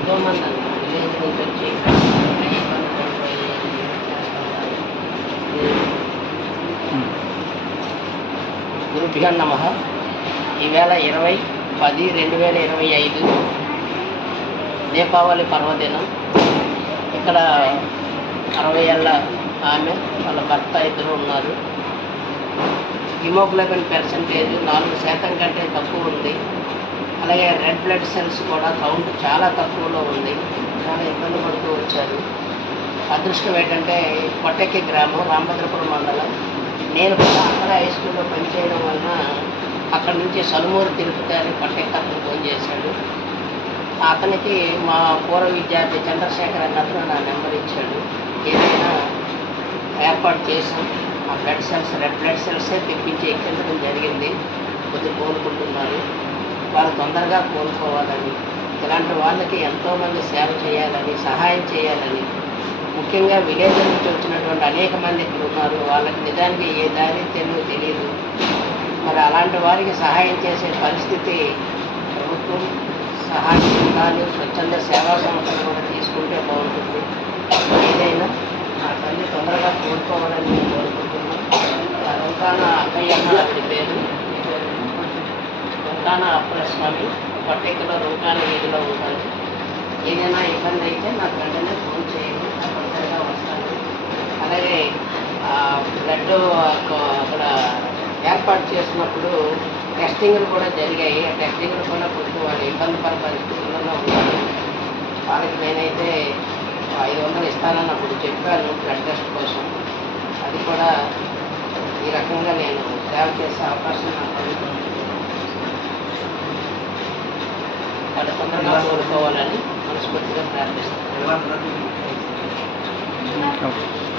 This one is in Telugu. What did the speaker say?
ఎంతోమంది అండి విలేజ్ నుంచి వచ్చి ఇబ్బంది పడిపోయి చేస్తుంటారు. గురుభ్యో నమః. ఈవేళ 20/10/2025 దీపావళి పర్వదినం. ఇక్కడ 60 ఏళ్ళ ఆమె వాళ్ళ భర్త ఇద్దరు ఉన్నారు. హిమోగ్లోబిన్ పర్సంటేజ్ 4% కంటే తక్కువ ఉంది. అలాగే రెడ్ బ్లడ్ సెల్స్ కూడా కౌంట్ చాలా తక్కువలో ఉంది. చాలా ఇబ్బంది పడుతూ వచ్చారు. అదృష్టం ఏంటంటే కొట్టెక్కి గ్రామం, రామభద్రపురం మండలం. నేను కూడా అక్కడ హై స్కూల్లో పనిచేయడం వలన అక్కడి నుంచి సలుమూరు తిరుపతి అని కొట్టెక్కి అతను ఫోన్ చేశాడు. అతనికి మా పూర్వ విద్యార్థి చంద్రశేఖర్ అన్న అతను నా నెంబర్ ఇచ్చాడు. ఏదైనా ఏర్పాటు చేసాం. ఆ బ్లడ్ సెల్స్ రెడ్ బ్లడ్ సెల్సే తెప్పించి ఎక్కించడం జరిగింది. కొద్దిగా కోలుకుంటున్నారు. వాళ్ళు తొందరగా కోలుకోవాలని, ఇలాంటి వాళ్ళకి ఎంతోమంది సేవ చేయాలని, సహాయం చేయాలని, ముఖ్యంగా విలేజ్ నుంచి వచ్చినటువంటి అనేక మంది ఇక్కడ ఉన్నారు. వాళ్ళకి నిజానికి ఏ దారి తెలియదు. మరి అలాంటి వారికి సహాయం చేసే పరిస్థితి ప్రభుత్వం, సహాయ సంఘాలు, స్వచ్ఛంద సేవా సంస్థలు కూడా తీసుకుంటే బాగుంటుంది. ఏదైనా నా తల్లి తొందరగా కోలుకోవాలని నేను కోరుకుంటున్నాను. రుంకాన అక్కయ్య ఆవిడ పేరు రుంకాన అప్పలస్వామి. కొట్టెక్కలో రుంకాన వీధిలో ఉంటాను. ఏదైనా ఇబ్బంది అయితే నాకు వెంటనే ఫోన్ చేయండి, తప్పనిసరిగా వస్తాను. అలాగే బ్లడ్ అక్కడ ఏర్పాటు చేసినప్పుడు టెస్టింగ్లు కూడా జరిగాయి. ఆ టెస్టింగ్లు కూడా కొంచెం వాళ్ళు ఇబ్బందికర పరిస్థితుల్లో ఉన్నారు. వాళ్ళకి నేనైతే 500 ఇస్తానని అప్పుడు చెప్పాను బ్లడ్ టెస్ట్ కోసం. అది కూడా ఈ రకంగా నేను సేవ చేసే అవకాశం నాకు కలుగుతుంది. వాళ్ళు తొందరగా కోరుకోవాలని మనస్ఫూర్తిగా ప్రార్థిస్తున్నాను.